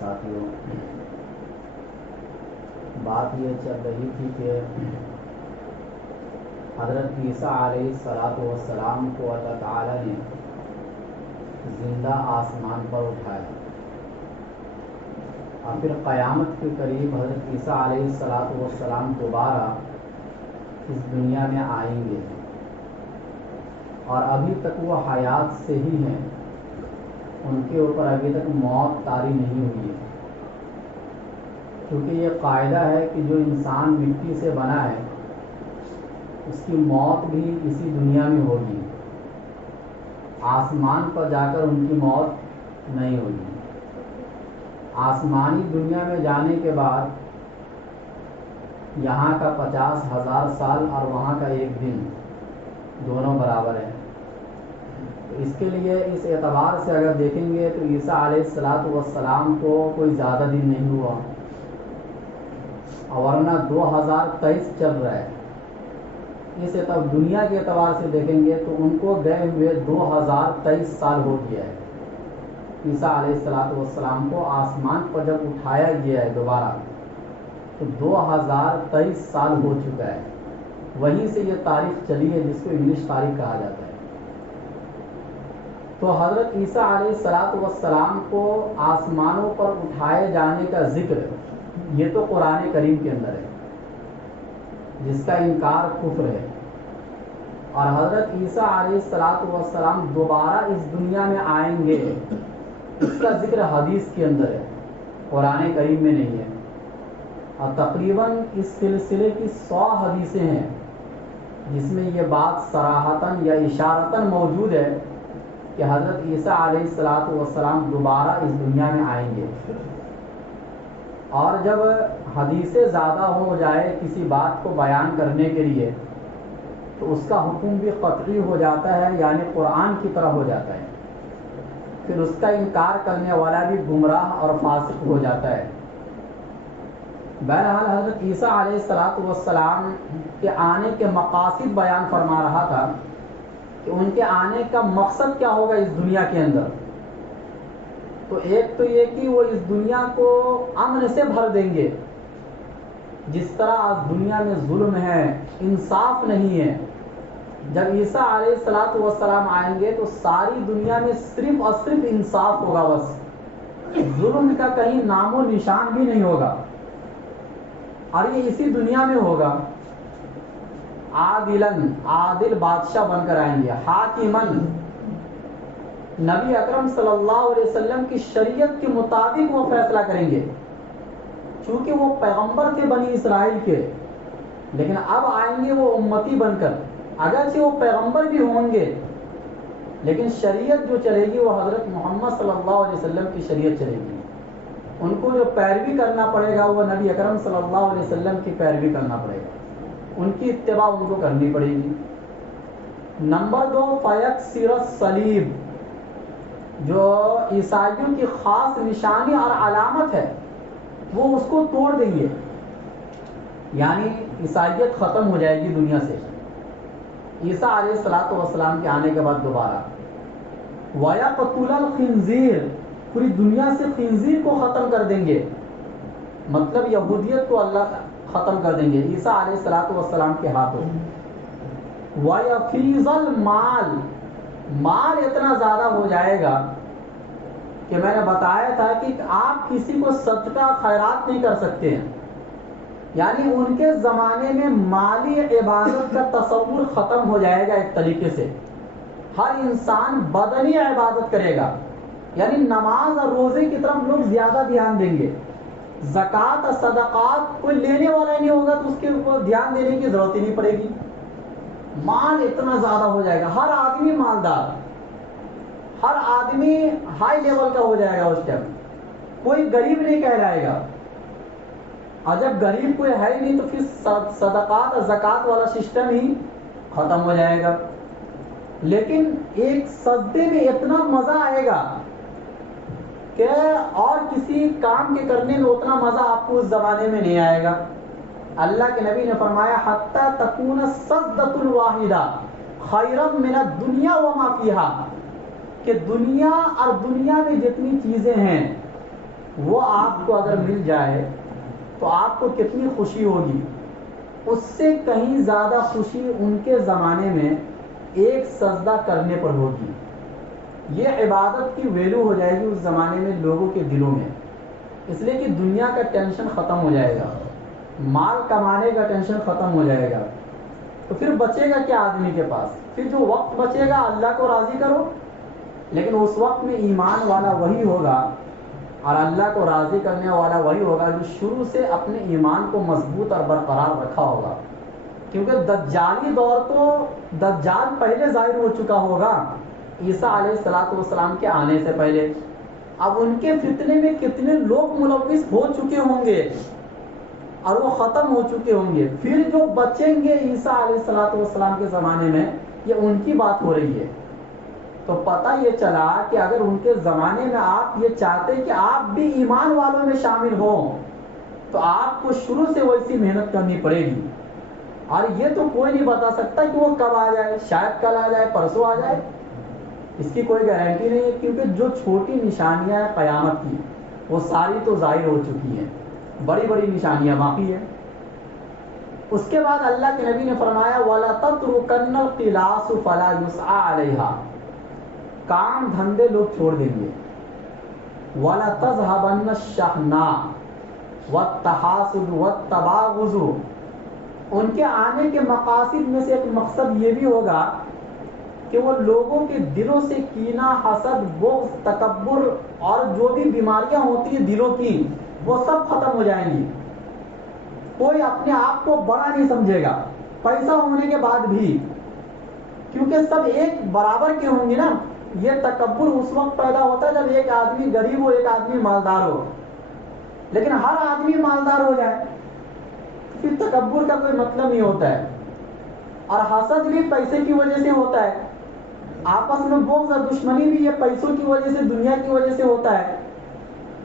ساتھیوں، بات یہ چل رہی تھی کہ حضرت عیسیٰ علیہ السلام کو اللہ تعالیٰ نے زندہ آسمان پر اٹھایا اور پھر قیامت کے قریب حضرت عیسیٰ علیہ السلام دوبارہ اس دنیا میں آئیں گے، اور ابھی تک وہ حیات سے ہی ہیں، ان کے اوپر ابھی تک موت طاری نہیں ہوئی ہے، کیونکہ یہ قاعدہ ہے کہ جو انسان مٹی سے بنا ہے اس کی موت بھی اسی دنیا میں ہوگی، آسمان پر جا کر ان کی موت نہیں ہوگی۔ آسمانی دنیا میں جانے کے بعد یہاں کا 50,000 سال اور وہاں کا ایک دن دونوں برابر ہیں۔ اس کے لیے اس اعتبار سے اگر دیکھیں گے تو عیسیٰ علیہ السلام کو کوئی زیادہ دن نہیں ہوا، اور ورنہ 2023 چل رہا ہے۔ اس دنیا کے اعتبار سے دیکھیں گے تو ان کو گئے ہوئے 2023 سال ہو گیا ہے۔ عیسیٰ علیہ السلام کو آسمان پر جب اٹھایا گیا ہے دوبارہ تو 2023 سال ہو چکا ہے۔ وہیں سے یہ تاریخ چلی ہے جس کو انگلش تاریخ کہا جاتا ہے۔ تو حضرت عیسیٰ علیہ السلام کو آسمانوں پر اٹھائے جانے کا ذکر یہ تو قرآن کریم کے اندر ہے، جس کا انکار کفر ہے، اور حضرت عیسیٰ علیہ السلام دوبارہ اس دنیا میں آئیں گے اس کا ذکر حدیث کے اندر ہے، قرآن کریم میں نہیں ہے، اور تقریباً اس سلسلے کی 100 حدیثیں ہیں جس میں یہ بات صراحتاً یا اشارتاً موجود ہے کہ حضرت عیسیٰ علیہ السلام دوبارہ اس دنیا میں آئیں گے۔ اور جب حدیثیں زیادہ ہو جائے کسی بات کو بیان کرنے کے لیے تو اس کا حکم بھی قطعی ہو جاتا ہے، یعنی قرآن کی طرح ہو جاتا ہے، پھر اس کا انکار کرنے والا بھی گمراہ اور فاسق ہو جاتا ہے۔ بہرحال حضرت عیسیٰ علیہ السلام کے آنے کے مقاصد بیان فرما رہا تھا کہ ان کے آنے کا مقصد کیا ہوگا اس دنیا کے اندر۔ تو ایک تو یہ کہ وہ اس دنیا کو امن سے بھر دیں گے، جس طرح آج دنیا میں ظلم ہے، انصاف نہیں ہے، جب عیسیٰ علیہ السلام آئیں گے تو ساری دنیا میں صرف اور صرف انصاف ہوگا، بس ظلم کا کہیں نام و نشان بھی نہیں ہوگا، اور یہ اسی دنیا میں ہوگا۔ عادل بادشاہ بن کر آئیں گے، حاکمن، نبی اکرم صلی اللہ علیہ وسلم کی شریعت کے مطابق وہ فیصلہ کریں گے، چونکہ وہ پیغمبر تھے بنی اسرائیل کے، لیکن اب آئیں گے وہ امتی بن کر، اگرچہ وہ پیغمبر بھی ہوں گے لیکن شریعت جو چلے گی وہ حضرت محمد صلی اللہ علیہ وسلم کی شریعت چلے گی۔ ان کو جو پیروی کرنا پڑے گا وہ نبی اکرم صلی اللہ علیہ وسلم کی پیروی کرنا پڑے گا، ان کی اتباع ان کو کرنی پڑے گی۔ نمبر 2، فیکسر الصلیب، جو عیسائیوں کی خاص نشانی اور علامت ہے وہ اس کو توڑ دیں گے، یعنی عیسائیت ختم ہو جائے گی دنیا سے عیسیٰ علیہ السلام کے آنے کے بعد دوبارہ۔ وَيَقْتُلَ الْخِنْزِيرَ، پوری دنیا سے خنزیر کو ختم کر دیں گے، مطلب یہودیت کو اللہ ختم کر دیں گے عیسیٰ علیہ السلام کے ہاتھوں۔ وَيَفِيضَ الْمَالِ، مال اتنا زیادہ ہو جائے گا کہ میں نے بتایا تھا کہ آپ کسی کو صدقہ خیرات نہیں کر سکتے ہیں، یعنی ان کے زمانے میں مالی عبادت کا تصور ختم ہو جائے گا ایک طریقے سے، ہر انسان بدنی عبادت کرے گا، یعنی نماز اور روزے کی طرف لوگ زیادہ دھیان دیں گے، زکوٰۃ اور صدقات کوئی لینے والا نہیں ہوگا تو اس کے اوپر دھیان دینے کی ضرورت ہی نہیں پڑے گی، مال اتنا زیادہ ہو جائے گا، ہر آدمی مالدار، ہر آدمی ہائی لیول کا ہو جائے گا، اس ٹائم کوئی غریب نہیں کہلائے گا، اور جب غریب کوئی ہے ہی نہیں تو پھر صدقات اور زکوٰۃ والا سسٹم ہی ختم ہو جائے گا۔ لیکن ایک سجدے میں اتنا مزہ آئے گا کہ اور کسی کام کے کرنے میں اتنا مزہ آپ کو اس زمانے میں نہیں آئے گا۔ اللہ کے نبی نے فرمایا حتی تکون السجدۃ الواحدہ خیرا من الدنیا وما فیہا، کہ دنیا اور دنیا میں جتنی چیزیں ہیں وہ آپ کو اگر مل جائے تو آپ کو کتنی خوشی ہوگی. اس سے کہیں زیادہ خوشی ان کے زمانے میں ایک سجدہ کرنے پر ہوگی. یہ عبادت کی ویلو ہو جائے گی اس زمانے میں لوگوں کے دلوں میں، اس لیے کہ دنیا کا ٹینشن ختم ہو جائے گا، مال کمانے کا ٹینشن ختم ہو جائے گا. تو پھر بچے گا کیا آدمی کے پاس؟ پھر جو وقت بچے گا اللہ کو راضی کرو. لیکن اس وقت میں ایمان والا وہی ہوگا اور اللہ کو راضی کرنے والا وہی ہوگا جو شروع سے اپنے ایمان کو مضبوط اور برقرار رکھا ہوگا. کیونکہ دجالی دور تو دجال پہلے ظاہر ہو چکا ہوگا عیسیٰ علیہ السلام کے آنے سے پہلے. اب ان کے فتنے میں کتنے لوگ ملوث ہو چکے ہوں گے اور وہ ختم ہو چکے ہوں گے. پھر جو بچیں گے عیسیٰ علیہ السلام کے زمانے میں، یہ ان کی بات ہو رہی ہے. تو پتہ یہ چلا کہ اگر ان کے زمانے میں آپ یہ چاہتے کہ آپ بھی ایمان والوں میں شامل ہوں تو آپ کو شروع سے ویسی محنت کرنی پڑے گی. اور یہ تو کوئی نہیں بتا سکتا کہ وہ کب آ جائے، شاید کل آ جائے، پرسوں آ جائے، اس کی کوئی گارنٹی نہیں ہے. کیونکہ جو چھوٹی نشانیاں ہیں قیامت کی وہ ساری تو ظاہر ہو چکی ہیں، بڑی بڑی نشانیاں باقی ہیں. اس کے بعد اللہ کے نبی نے فرمایا وَلَا تَتْرُكَنَّ الْقِلَاسُ فَلَا يُسْعَى عَلَيْهَا. کام دھندے لوگ چھوڑ دیں گے. وَلَا تَذْهَبَنَّ الشَّحْنَاءُ وَالتَّحَاسُدُ وَالتَّبَاغُضُ. ان کے آنے کے مقاصد میں سے ایک مقصد یہ بھی ہوگا کہ وہ لوگوں کے دلوں سے کینہ، حسد، بغض، تکبر اور جو بھی بیماریاں ہوتی ہیں دلوں کی وہ سب ختم ہو جائیں گی. کوئی اپنے آپ کو بڑا نہیں سمجھے گا پیسہ ہونے کے بعد بھی، کیونکہ سب ایک برابر کے ہوں گے نا. یہ تکبر اس وقت پیدا ہوتا ہے جب ایک آدمی غریب ہو، ایک آدمی مالدار ہو. لیکن ہر آدمی مالدار ہو جائے پھر تکبر کا کوئی مطلب نہیں ہوتا ہے. اور حسد بھی پیسے کی وجہ سے ہوتا ہے، آپس میں بغض اور دشمنی بھی یہ پیسوں کی وجہ سے، دنیا کی وجہ سے ہوتا ہے.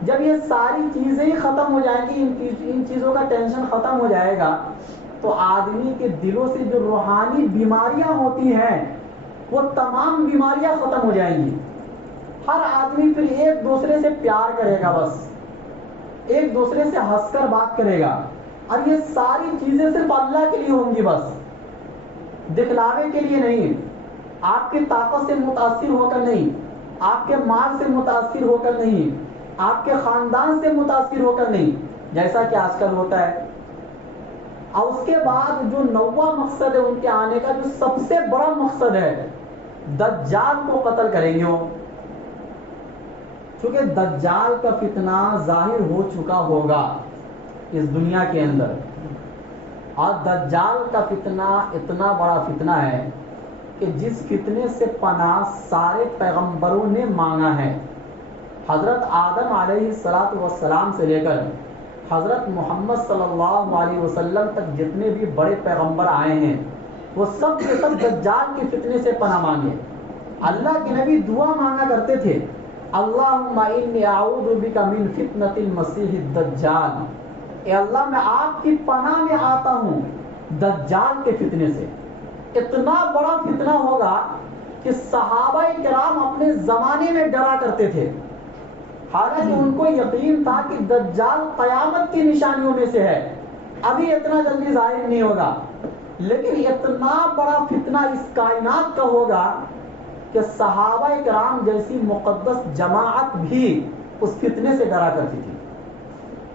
جب یہ ساری چیزیں ہی ختم ہو جائیں گی، ان چیزوں کا ٹینشن ختم ہو جائے گا تو آدمی کے دلوں سے جو روحانی بیماریاں ہوتی ہیں وہ تمام بیماریاں ختم ہو جائیں گی. ہر آدمی پھر ایک دوسرے سے پیار کرے گا، بس ایک دوسرے سے ہنس کر بات کرے گا. اور یہ ساری چیزیں صرف اللہ کے لیے ہوں گی، بس دکھلاوے کے لیے نہیں. آپ کی طاقت سے متاثر ہو کر نہیں، آپ کے مال سے متاثر ہو کر نہیں، آپ کے خاندان سے متاثر ہو کر نہیں، جیسا کہ آج کل ہوتا ہے. اور اس کے بعد جو نواں مقصد ہے ان کے آنے کا، جو سب سے بڑا مقصد ہے، دجال کو قتل کریں گے وہ. چونکہ دجال کا فتنہ ظاہر ہو چکا ہوگا اس دنیا کے اندر، اور دجال کا فتنہ اتنا بڑا فتنہ ہے کہ جس فتنے سے پناہ سارے پیغمبروں نے مانگا ہے. حضرت آدم علیہ السلام سے لے کر حضرت محمد صلی اللہ علیہ وسلم تک جتنے بھی بڑے پیغمبر آئے ہیں وہ سب کے سب دجال کے فتنے سے پناہ مانگے. اللہ کے نبی دعا مانگا کرتے تھے اللہم انی اعوذ بک من فتنة المسیح الدجال. اے اللہ میں آپ کی پناہ میں آتا ہوں دجال کے فتنے سے. اتنا بڑا فتنہ ہوگا کہ صحابہ کرام اپنے زمانے میں ڈرا کرتے تھے، حالانکہ ان کو یقین تھا کہ دجال قیامت کی نشانیوں میں سے ہے، ابھی اتنا جلدی ظاہر نہیں ہوگا. لیکن اتنا بڑا فتنہ اس کائنات کا ہوگا کہ صحابہ کرام جیسی مقدس جماعت بھی اس فتنے سے ڈرا کرتی تھی.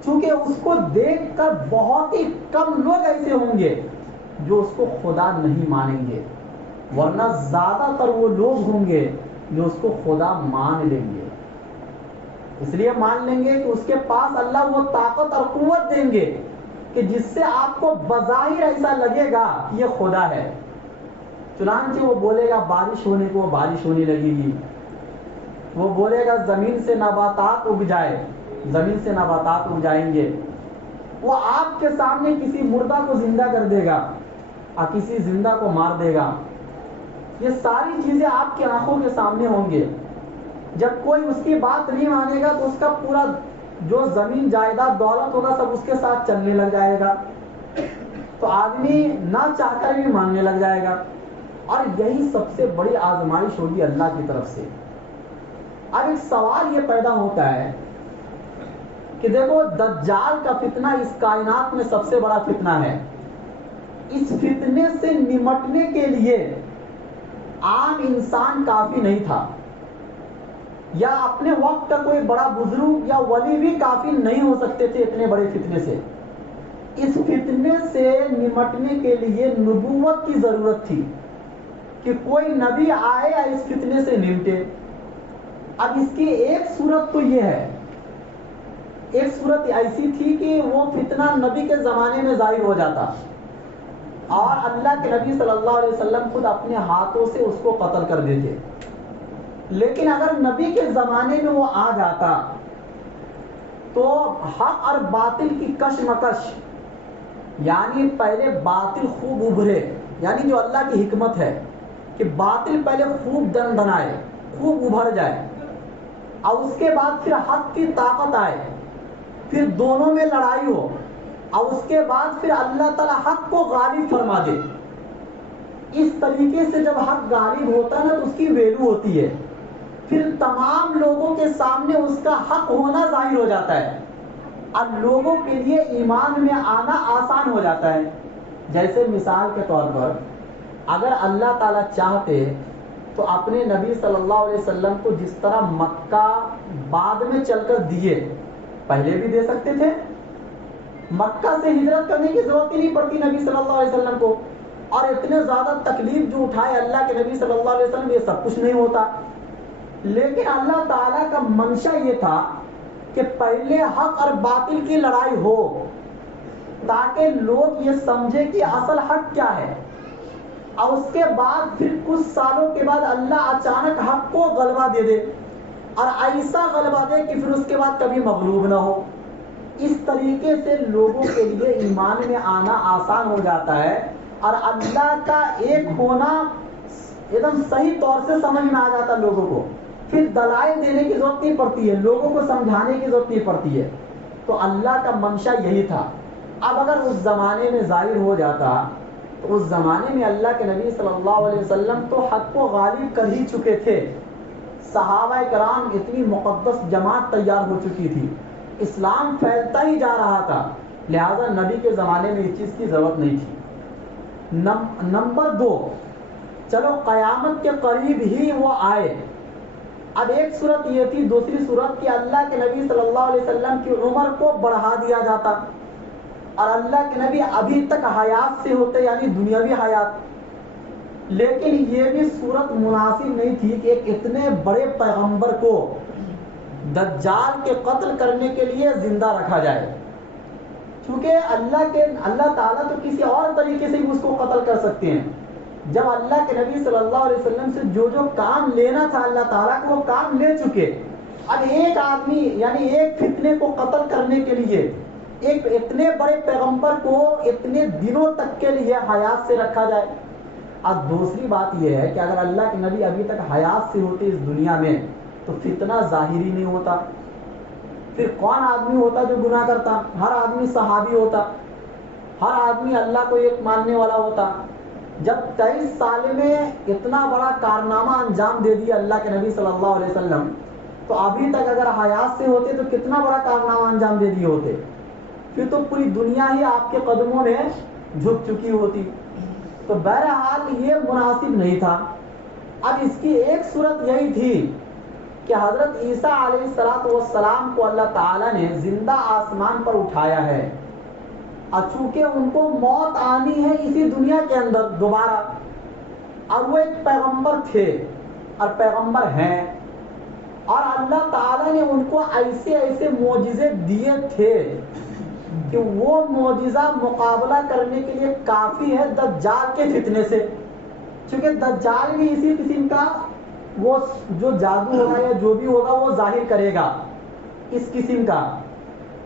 چونکہ اس کو دیکھ کر بہت ہی کم لوگ ایسے ہوں گے جو اس کو خدا نہیں مانیں گے، ورنہ زیادہ تر وہ لوگ ہوں گے جو اس کو خدا مان لیں گے. اس لیے مان لیں گے کہ اس کے پاس اللہ وہ طاقت اور قوت دیں گے کہ جس سے آپ کو بظاہر ایسا لگے گا کہ یہ خدا ہے. چنانچہ وہ بولے گا بارش ہونے کو بارش ہونے لگے گی، وہ بولے گا زمین سے نباتات اگ جائے، زمین سے نباتات اگ جائیں گے. وہ آپ کے سامنے کسی مردہ کو زندہ کر دے گا اور کسی زندہ کو مار دے گا. یہ ساری چیزیں آپ کی آنکھوں کے سامنے ہوں گے. جب کوئی اس کی بات نہیں مانے گا تو اس کا پورا جو زمین جائیداد دولت ہوگا سب اس کے ساتھ چلنے لگ جائے گا، تو آدمی نہ چاہ کر بھی ماننے لگ جائے گا. اور یہی سب سے بڑی آزمائش ہوگی اللہ کی طرف سے. اب ایک سوال یہ پیدا ہوتا ہے کہ دیکھو دجال کا فتنہ اس کائنات میں سب سے بڑا فتنہ ہے. اس فتنے سے نمٹنے کے لیے عام انسان کافی نہیں تھا، یا اپنے وقت کا کوئی بڑا بزرگ یا ولی بھی کافی نہیں ہو سکتے تھے اتنے بڑے فتنے سے. اس فتنے سے نمٹنے کے لیے نبوت کی ضرورت تھی کہ کوئی نبی آئے یا اس فتنے سے نمٹے. اب اس کی ایک صورت تو یہ ہے، ایک صورت ایسی تھی کہ وہ فتنہ نبی کے زمانے میں ظاہر ہو جاتا اور اللہ کے نبی صلی اللہ علیہ وسلم خود اپنے ہاتھوں سے اس کو قتل کر دیتے. لیکن اگر نبی کے زمانے میں وہ آ جاتا تو حق اور باطل کی کشمکش، یعنی پہلے باطل خوب ابھرے، یعنی جو اللہ کی حکمت ہے کہ باطل پہلے خوب دندنائے، خوب ابھر جائے، اور اس کے بعد پھر حق کی طاقت آئے، پھر دونوں میں لڑائی ہو، اور اس کے بعد پھر اللہ تعالی حق کو غالب فرما دے. اس طریقے سے جب حق غالب ہوتا ہے نا تو اس کی ویلو ہوتی ہے، پھر تمام لوگوں کے سامنے اس کا حق ہونا ظاہر ہو جاتا ہے، اب لوگوں کے لیے ایمان میں آنا آسان ہو جاتا ہے. جیسے مثال کے طور پر اگر اللہ تعالیٰ چاہتے تو اپنے نبی صلی اللہ علیہ وسلم کو جس طرح مکہ بعد میں چل کر دیے، پہلے بھی دے سکتے تھے. مکہ سے ہجرت کرنے کی ضرورت ہی نہیں پڑتی نبی صلی اللہ علیہ وسلم کو، اور اتنے زیادہ تکلیف جو اٹھائے اللہ کے نبی صلی اللہ علیہ وسلم، یہ سب کچھ نہیں ہوتا. لیکن اللہ تعالیٰ کا منشا یہ تھا کہ پہلے حق اور باطل کی لڑائی ہو تاکہ لوگ یہ سمجھے کہ اصل حق کیا ہے، اور اس کے بعد پھر کچھ سالوں کے بعد اللہ اچانک حق کو غلبہ دے دے، اور ایسا غلبہ دے کہ پھر اس کے بعد کبھی مغلوب نہ ہو. اس طریقے سے لوگوں کے لیے ایمان میں آنا آسان ہو جاتا ہے، اور اللہ کا ایک ہونا ایک دم صحیح طور سے سمجھ میں آ جاتا لوگوں کو. پھر دلائل دینے کی ضرورت نہیں پڑتی ہے، لوگوں کو سمجھانے کی ضرورت نہیں پڑتی ہے. تو اللہ کا منشا یہی تھا. اب اگر اس زمانے میں ظاہر ہو جاتا تو اس زمانے میں اللہ کے نبی صلی اللہ علیہ وسلم تو حق کو غالب کر ہی چکے تھے، صحابہ کرام اتنی مقدس جماعت تیار ہو چکی تھی، اسلام پھیلتا ہی جا رہا تھا، لہذا نبی کے زمانے میں اس چیز کی ضرورت نہیں تھی. نمبر 2، چلو قیامت کے قریب ہی وہ آئے. اب ایک صورت یہ تھی، دوسری صورت کہ اللہ کے نبی صلی اللہ علیہ وسلم کی عمر کو بڑھا دیا جاتا اور اللہ کے نبی ابھی تک حیات سے ہوتے، یعنی دنیاوی حیات. لیکن یہ بھی صورت مناسب نہیں تھی کہ ایک اتنے بڑے پیغمبر کو دجال کے قتل کرنے کے لیے زندہ رکھا جائے، کیونکہ اللہ تعالیٰ تو کسی اور طریقے سے بھی اس کو قتل کر سکتے ہیں. جب اللہ کے نبی صلی اللہ علیہ وسلم سے جو کام لینا تھا اللہ تعالیٰ کو وہ کام لے چکے. اب ایک آدمی یعنی ایک فتنے کو قتل کرنے کے لیے ایک اتنے بڑے پیغمبر کو اتنے دنوں تک کے لیے حیات سے رکھا جائے. اب دوسری بات یہ ہے کہ اگر اللہ کے نبی ابھی تک حیات سے ہوتے اس دنیا میں تو فتنہ ظاہر ہی نہیں ہوتا. پھر کون آدمی ہوتا جو گناہ کرتا؟ ہر آدمی صحابی ہوتا، ہر آدمی اللہ کو ایک ماننے والا ہوتا. جب 23 سال میں اتنا بڑا کارنامہ انجام دے دیا اللہ کے نبی صلی اللہ علیہ وسلم، تو ابھی تک اگر حیات سے ہوتے تو کتنا بڑا کارنامہ انجام دے دیے ہوتے. پھر تو پوری دنیا ہی آپ کے قدموں میں جھک چکی ہوتی. تو بہرحال یہ مناسب نہیں تھا. اب اس کی ایک صورت یہی تھی کہ حضرت عیسیٰ علیہ السلام کو اللہ تعالیٰ نے زندہ آسمان پر اٹھایا ہے، اور چونکہ ان کو موت آنی ہے اسی دنیا کے اندر دوبارہ، اور وہ ایک پیغمبر تھے اور پیغمبر ہیں، اور اللہ تعالیٰ نے ان کو ایسے ایسے معجزے دیے تھے کہ وہ معجزہ مقابلہ کرنے کے لیے کافی ہے دجال کے فتنے سے. چونکہ دجال بھی اسی قسم کا وہ جو جادو ہوگا یا جو بھی ہوگا وہ ظاہر کرے گا، اس قسم کا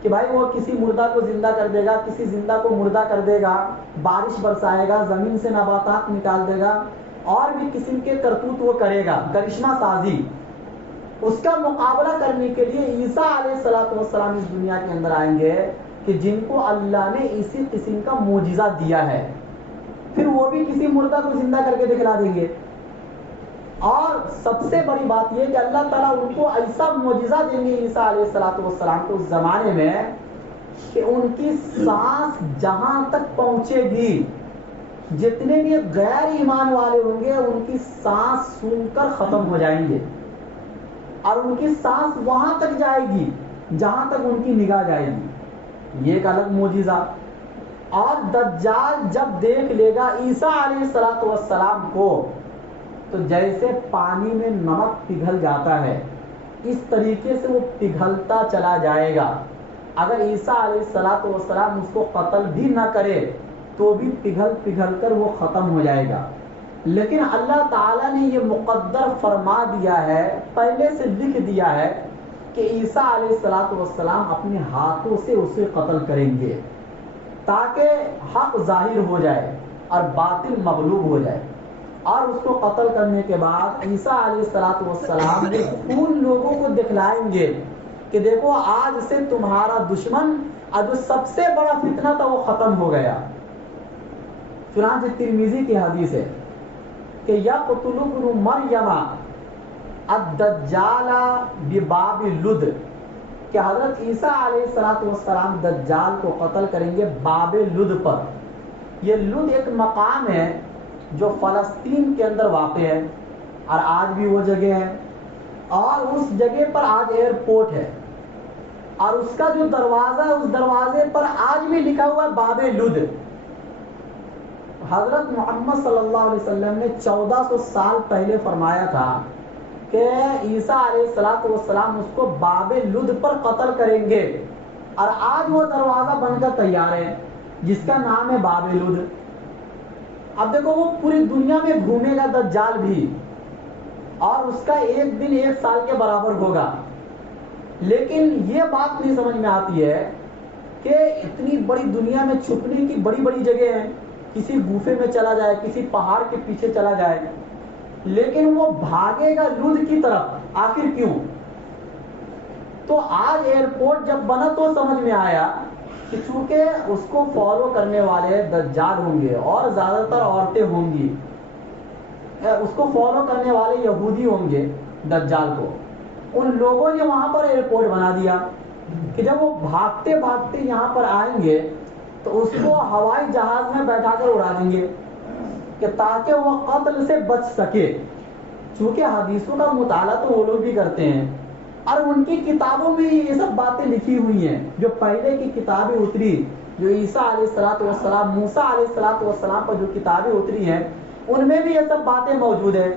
کہ بھائی وہ کسی مردہ کو زندہ کر دے گا، کسی زندہ کو مردہ کر دے گا، بارش برسائے گا، زمین سے نباتات نکال دے گا، اور بھی قسم کے کرتوت وہ کرے گا، کرشمہ سازی. اس کا مقابلہ کرنے کے لیے عیسیٰ علیہ السلام اس دنیا کے اندر آئیں گے کہ جن کو اللہ نے اسی قسم کا معجزہ دیا ہے. پھر وہ بھی کسی مردہ کو زندہ کر کے دکھلا دیں گے. اور سب سے بڑی بات یہ کہ اللہ تعالیٰ ان کو ایسا معجزہ دیں گے عیسیٰ علیہ السلام کو اس زمانے میں کہ ان کی سانس جہاں تک پہنچے گی، جتنے بھی غیر ایمان والے ہوں گے ان کی سانس سون کر ختم ہو جائیں گے، اور ان کی سانس وہاں تک جائے گی جہاں تک ان کی نگاہ جائے گی۔ یہ ایک الگ معجزہ۔ اور دجال جب دیکھ لے گا عیسیٰ علیہ السلام کو تو جیسے پانی میں نمک پگھل جاتا ہے اس طریقے سے وہ پگھلتا چلا جائے گا۔ اگر عیسیٰ علیہ السلام اس کو قتل بھی نہ کرے تو بھی پگھل کر وہ ختم ہو جائے گا۔ لیکن اللہ تعالیٰ نے یہ مقدر فرما دیا ہے، پہلے سے لکھ دیا ہے کہ عیسیٰ علیہ السلام اپنے ہاتھوں سے اسے قتل کریں گے تاکہ حق ظاہر ہو جائے اور باطل مغلوب ہو جائے۔ اور اس کو قتل کرنے کے بعد عیسیٰ علیہ السلام ان لوگوں کو دکھلائیں گے کہ دیکھو آج سے تمہارا دشمن اور جو سب سے بڑا فتنہ تھا وہ ختم ہو گیا۔ چنانچہ ترمذی کی حدیث ہے کہ یقتل ابن مریم الدجال بباب لد، کہ حضرت عیسیٰ علیہ السلام دجال کو قتل کریں گے باب لد پر۔ یہ لد ایک مقام ہے جو فلسطین کے اندر واقع ہے اور آج بھی وہ جگہ ہے، اور اس جگہ پر آج ایئرپورٹ ہے، اور اس کا جو دروازہ ہے اس دروازے پر آج بھی لکھا ہوا ہے باب لد۔ حضرت محمد صلی اللہ علیہ وسلم نے 1400 سال پہلے فرمایا تھا کہ عیسیٰ علیہ السلام اس کو باب لد پر قتل کریں گے، اور آج وہ دروازہ بن کر تیار ہے جس کا نام ہے باب لد۔ اب دیکھو وہ پوری دنیا میں گھومے گا دجال بھی، اور اس کا ایک دن ایک سال کے برابر ہوگا، لیکن یہ بات نہیں سمجھ میں آتی ہے کہ اتنی بڑی دنیا میں چھپنے کی بڑی بڑی جگہ ہیں، کسی گوفے میں چلا جائے، کسی پہاڑ کے پیچھے چلا جائے، لیکن وہ بھاگے گا لد کی طرف، آخر کیوں؟ تو آج ایئرپورٹ جب بنا تو سمجھ میں آیا کہ چونکہ اس کو فالو کرنے والے دجال ہوں گے اور زیادہ تر عورتیں ہوں گی، اس کو فالو کرنے والے یہودی ہوں گے دجال کو، ان لوگوں نے وہاں پر ایئرپورٹ بنا دیا کہ جب وہ بھاگتے بھاگتے یہاں پر آئیں گے تو اس کو ہوائی جہاز میں بیٹھا کر اڑا دیں گے کہ تاکہ وہ قتل سے بچ سکے۔ چونکہ حدیثوں کا مطالعہ تو وہ لوگ بھی کرتے ہیں، اور ان کی کتابوں میں یہ سب باتیں لکھی ہوئی ہیں، جو پہلے کی کتابیں اتری، جو عیسیٰ علیہ السلام موسیٰ علیہ السلام پر جو کتابیں اتری ہیں ان میں بھی یہ سب باتیں موجود ہیں۔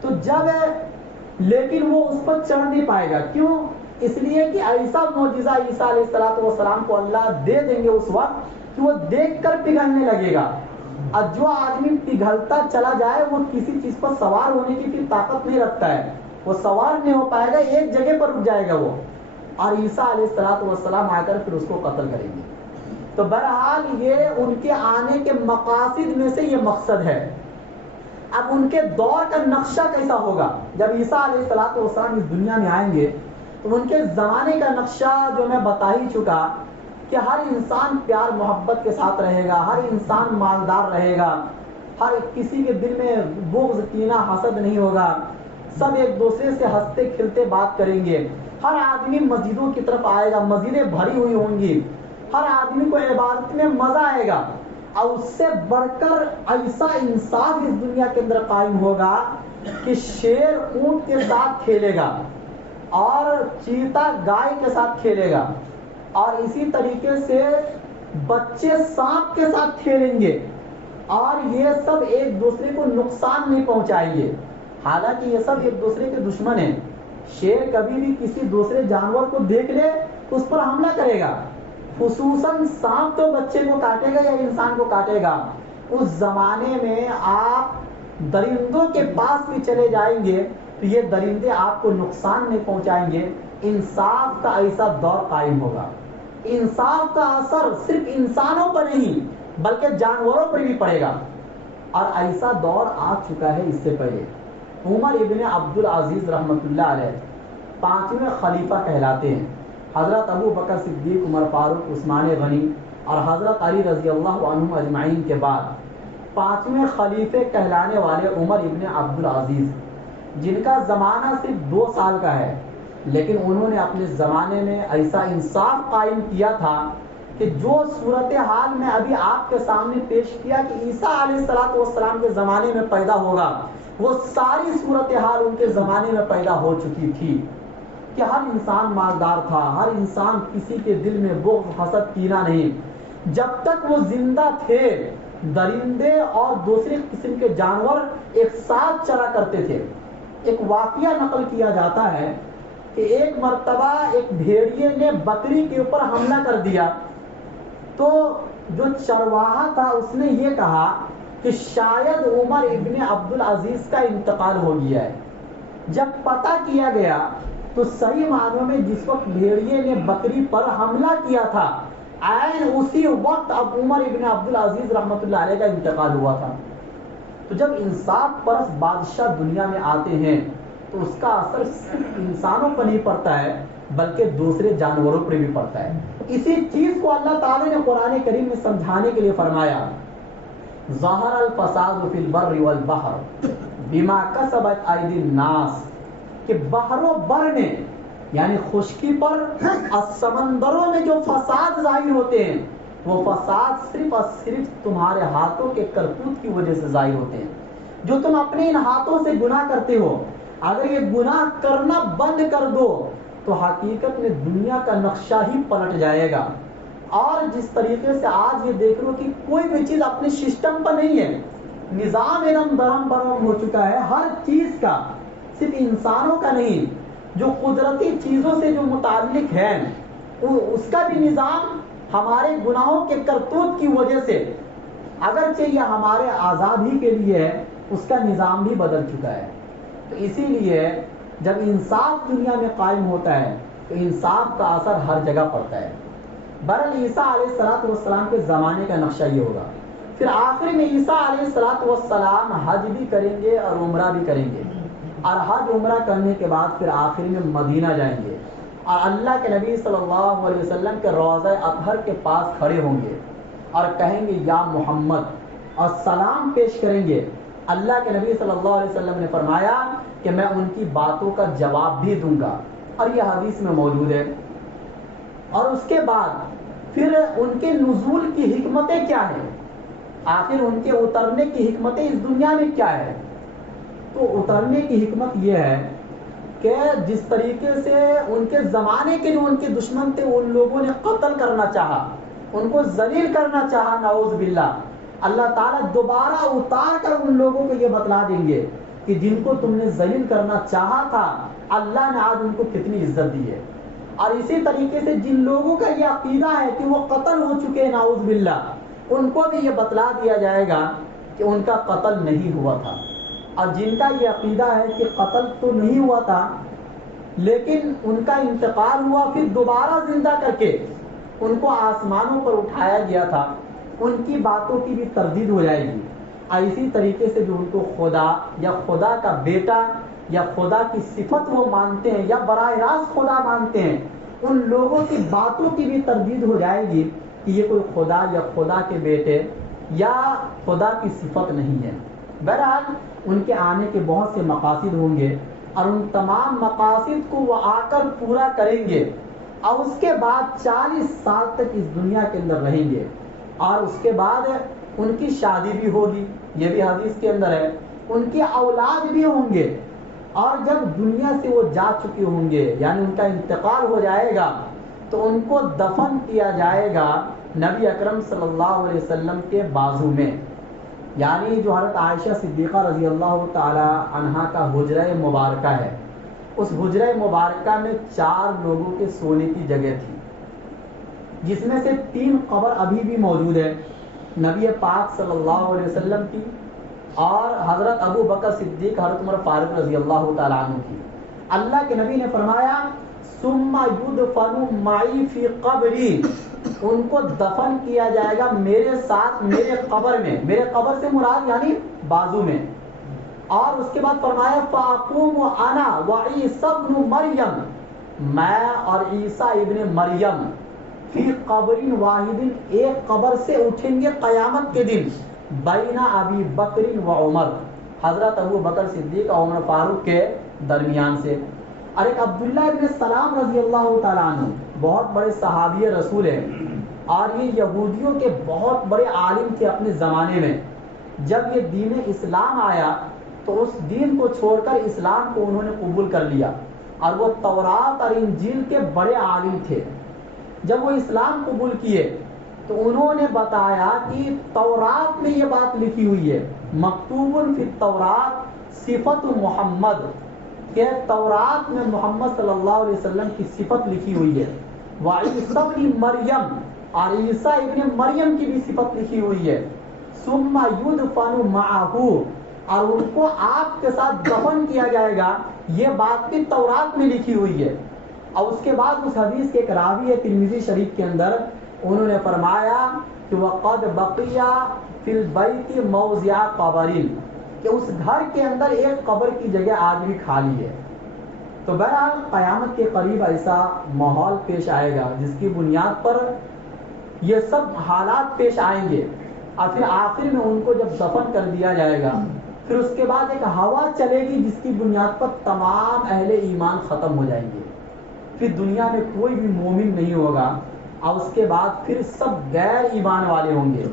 تو جب لیکن وہ اس پر چڑھ نہیں پائے گا، کیوں؟ اس لیے کہ ایسا معجزہ عیسیٰ علیہ السلام کو اللہ دے دیں گے اس وقت کہ وہ دیکھ کر پگھلنے لگے گا، اور جو آدمی پگھلتا چلا جائے وہ کسی چیز پر سوار ہونے کی پھر طاقت نہیں رکھتا ہے، وہ سوار نہیں ہو پائے گا، ایک جگہ پر رک جائے گا وہ، اور عیسیٰ علیہ السلام آ کر پھر اس کو قتل کریں گے۔ تو بہرحال یہ ان کے آنے کے مقاصد میں سے یہ مقصد ہے۔ اب ان کے دور کا نقشہ کیسا ہوگا؟ جب عیسیٰ علیہ السلام اس دنیا میں آئیں گے تو ان کے زمانے کا نقشہ جو میں بتا ہی چکا کہ ہر انسان پیار محبت کے ساتھ رہے گا، ہر انسان مالدار رہے گا، ہر کسی کے دل میں بغض کینہ حسد نہیں ہوگا، سب ایک دوسرے سے ہنستے کھلتے بات کریں گے، ہر آدمی مسجدوں کی طرف آئے گا، مسجدیں بھری ہوئی ہوں گی، ہر آدمی کو عبادت میں مزہ آئے گا، اور اس سے بڑھ کر ایسا انصاف اس دنیا کے اندر قائم ہوگا کہ شیر اونٹ کے ساتھ کھیلے گا اور چیتا گائے کے ساتھ کھیلے گا، اور اسی طریقے سے بچے سانپ کے ساتھ کھیلیں گے، اور یہ سب ایک دوسرے کو نقصان نہیں پہنچائیں گے، حالانکہ یہ سب ایک دوسرے کے دشمن ہیں۔ شیر کبھی بھی کسی دوسرے جانور کو دیکھ لے تو اس پر حملہ کرے گا، خصوصاً سانپ تو بچے کو کاٹے گا یا انسان کو کاٹے گا۔ اس زمانے میں آپ درندوں کے پاس بھی چلے جائیں گے تو یہ درندے آپ کو نقصان نہیں پہنچائیں گے۔ انصاف کا ایسا دور قائم ہوگا، انصاف کا اثر صرف انسانوں پر نہیں بلکہ جانوروں پر بھی پڑے گا، اور ایسا دور آ چکا ہے۔ اس سے پہلے عمر ابن عبد العزیز رحمۃ اللہ علیہ 5ویں خلیفہ کہلاتے ہیں۔ حضرت ابو بکر صدیق، عمر فاروق، عثمان غنی اور حضرت علی رضی اللہ عنہ اجمعین کے بعد 5ویں خلیفے کہلانے والے عمر ابن عبد العزیز، جن کا زمانہ صرف 2 سال کا ہے، لیکن انہوں نے اپنے زمانے میں ایسا انصاف قائم کیا تھا کہ جو صورتحال میں ابھی آپ کے سامنے پیش کیا کہ عیسیٰ علیہ السلام کے زمانے میں پیدا ہوگا، وہ ساری صورتحال ان کے زمانے میں پیدا ہو چکی تھی کہ ہر انسان مالدار تھا، ہر انسان کسی کے دل میں بغض حسد کینہ نہیں۔ جب تک وہ زندہ تھے درندے اور دوسرے قسم کے جانور ایک ساتھ چرا کرتے تھے۔ ایک واقعہ نقل کیا جاتا ہے کہ ایک مرتبہ ایک بھیڑیے نے بکری کے اوپر حملہ کر دیا، تو جو چرواہا تھا اس نے یہ کہا کہ شاید عمر ابن عبدالعزیز کا انتقال ہو گیا ہے۔ جب پتہ کیا گیا تو صحیح معنوں میں جس وقت بھیڑیے نے بکری پر حملہ کیا تھا، عین اسی وقت اب عمر ابن عبدالعزیز رحمۃ اللہ علیہ کا انتقال ہوا تھا۔ تو جب انصاف پرست بادشاہ دنیا میں آتے ہیں تو اس کا اثر صرف انسانوں پر نہیں پڑتا ہے بلکہ دوسرے جانوروں پر بھی پڑتا ہے۔ اسی چیز کو اللہ تعالی نے قرآن کریم میں سمجھانے کے لیے فرمایا، ظہر الفساد فی البر والبحر بما کسبت ایدی الناس، کہ بحر و بر میں یعنی خشکی پر اور سمندروں میں جو فساد ظاہر ہوتے ہیں وہ فساد صرف اور صرف تمہارے ہاتھوں کے کرتوت کی وجہ سے ظاہر ہوتے ہیں۔ جو تم اپنے ان ہاتھوں سے گناہ کرتے ہو، اگر یہ گناہ کرنا بند کر دو تو حقیقت میں دنیا کا نقشہ ہی پلٹ جائے گا۔ اور جس طریقے سے آج یہ دیکھ لو کہ کوئی بھی چیز اپنے سسٹم پر نہیں ہے، نظام ایک درم برم ہو چکا ہے ہر چیز کا، صرف انسانوں کا نہیں، جو قدرتی چیزوں سے جو متعلق ہے اس کا بھی نظام ہمارے گناہوں کے کرتوت کی وجہ سے، اگرچہ یہ ہمارے آزادی کے لیے ہے، اس کا نظام بھی بدل چکا ہے۔ تو اسی لیے جب انصاف دنیا میں قائم ہوتا ہے تو انصاف کا اثر ہر جگہ پڑتا ہے۔ بہرحال عیسیٰ علیہ السلام کے زمانے کا نقشہ یہ ہوگا۔ پھر آخر میں عیسیٰ علیہ السلام حج بھی کریں گے اور عمرہ بھی کریں گے، اور حج عمرہ کرنے کے بعد پھر آخر میں مدینہ جائیں گے اور اللہ کے نبی صلی اللہ علیہ وسلم کے روضہ اطہر کے پاس کھڑے ہوں گے اور کہیں گے یا محمد، اور سلام پیش کریں گے۔ اللہ کے نبی صلی اللہ علیہ وسلم نے فرمایا کہ میں ان کی باتوں کا جواب بھی دوں گا، اور یہ حدیث میں موجود ہے۔ اور اس کے بعد پھر ان کے نزول کی حکمتیں کیا ہیں، آخر ان کے اترنے کی حکمتیں اس دنیا میں کیا ہے؟ تو اترنے کی حکمت یہ ہے کہ جس طریقے سے ان کے زمانے کے جو ان کے دشمن تھے ان لوگوں نے قتل کرنا چاہا، ان کو ذلیل کرنا چاہا، نعوذ باللہ، اللہ تعالیٰ دوبارہ اتار کر ان لوگوں کو یہ بتلا دیں گے کہ جن کو تم نے ذلیل کرنا چاہا تھا اللہ نے آج ان کو کتنی عزت دی ہے۔ اور اسی طریقے سے جن لوگوں کا یہ عقیدہ ہے کہ وہ قتل ہو چکے ہیں نعوذ باللہ، ان کو بھی یہ بتلا دیا جائے گا کہ ان کا قتل نہیں ہوا تھا۔ اور جن کا یہ عقیدہ ہے کہ قتل تو نہیں ہوا تھا لیکن ان کا انتقال ہوا، پھر دوبارہ زندہ کر کے ان کو آسمانوں پر اٹھایا گیا تھا، ان کی باتوں کی بھی تردید ہو جائے گی۔ اسی طریقے سے جو ان کو خدا یا خدا کا بیٹا یا خدا کی صفت وہ مانتے ہیں یا براہ راست خدا مانتے ہیں، ان لوگوں کی باتوں کی بھی تردید ہو جائے گی کہ یہ کوئی خدا یا خدا کے بیٹے یا خدا کی صفت نہیں ہے۔ بہرحال ان کے آنے کے بہت سے مقاصد ہوں گے اور ان تمام مقاصد کو وہ آ کر پورا کریں گے، اور اس کے بعد 40 سال تک اس دنیا کے اندر رہیں گے، اور اس کے بعد ان کی شادی بھی ہوگی، یہ بھی حدیث کے اندر ہے، ان کے اولاد بھی ہوں گے، اور جب دنیا سے وہ جا چکے ہوں گے یعنی ان کا انتقال ہو جائے گا تو ان کو دفن کیا جائے گا نبی اکرم صلی اللہ علیہ وسلم کے بازو میں، یعنی جو حضرت عائشہ صدیقہ رضی اللہ تعالی عنہا کا حجرہ مبارکہ ہے، اس حجرہ مبارکہ میں 4 لوگوں کے سونے کی جگہ تھی، جس میں سے 3 قبر ابھی بھی موجود ہے، نبی پاک صلی اللہ علیہ وسلم کی اور حضرت ابو بکر صدیق، حضرت عمر فاروق رضی اللہ تعالیٰ عنہ کی۔ اللہ کے نبی نے فرمایا ثم یدفن معی فی قبری، ان کو دفن کیا جائے گا میرے ساتھ میرے قبر میں، میرے قبر سے مراد یعنی بازو میں۔ اور اس کے بعد فرمایا فاقوم انا وعیسی ابن مریم، میں اور عیسیٰ ابن مریم فی قبر واحد، ایک قبر سے اٹھیں گے قیامت کے دن، بین ابی بکر و عمر، حضرت ابو بکر صدیق اور عمر فاروق کے درمیان سے. اور ایک عبداللہ ابن سلام رضی اللہ تعالیٰ عنہ بہت بڑے صحابی رسول ہیں، اور یہ یہودیوں کے بہت بڑے عالم تھے اپنے زمانے میں. جب یہ دین اسلام آیا تو اس دین کو چھوڑ کر اسلام کو انہوں نے قبول کر لیا، اور وہ تورات اور انجیل کے بڑے عالم تھے. جب وہ اسلام قبول کیے تو انہوں نے بتایا کہ تورات میں یہ بات لکھی ہوئی ہے، مکتوب فی التورات صفت محمد، کہ تورات میں محمد صلی اللہ علیہ وسلم کی صفت لکھی ہوئی ہے. وعیسی ابن مریم، اور عیسیٰ ابن مریم کی بھی صفت لکھی ہوئی ہے. ثم یدفن معہ، اور ان کو آپ کے ساتھ دفن کیا جائے گا، یہ بات بھی تورات میں لکھی ہوئی ہے. اور اس کے بعد اس حدیث کے ایک راوی ہے ترمذی شریف کے اندر، انہوں نے فرمایا کہ وقد بقی فی البیت موضع قبر، کہ اس گھر کے اندر ایک قبر کی جگہ آج بھی خالی ہے. تو بہرحال قیامت کے قریب ایسا ماحول پیش آئے گا جس کی بنیاد پر یہ سب حالات پیش آئیں گے، اور پھر آخر میں ان کو جب دفن کر دیا جائے گا، پھر اس کے بعد ایک ہوا چلے گی جس کی بنیاد پر تمام اہل ایمان ختم ہو جائیں گے. پھر دنیا میں کوئی بھی مومن نہیں ہوگا، اور اس کے بعد پھر سب غیر ایمان والے ہوں گے،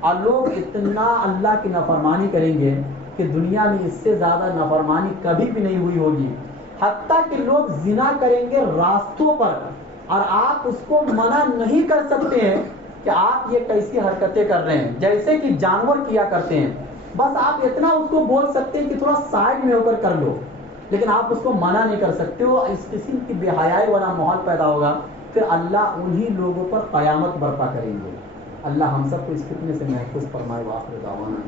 اور لوگ اتنا اللہ کی نافرمانی کریں گے کہ دنیا میں اس سے زیادہ نافرمانی کبھی بھی نہیں ہوئی ہوگی. حتیٰ کہ لوگ زنا کریں گے راستوں پر، اور آپ اس کو منع نہیں کر سکتے ہیں کہ آپ یہ کیسی حرکتیں کر رہے ہیں، جیسے کہ جانور کیا کرتے ہیں. بس آپ اتنا اس کو بول سکتے ہیں کہ تھوڑا سائڈ میں ہو کر کر لو، لیکن آپ اس کو منع نہیں کر سکتے ہو. اس قسم کی بے حیائی والا ماحول پیدا ہوگا، پھر اللہ انہی لوگوں پر قیامت برپا کریں گے. اللہ ہم سب کو اس فتنے سے محفوظ فرمائے. وآخر دعوانا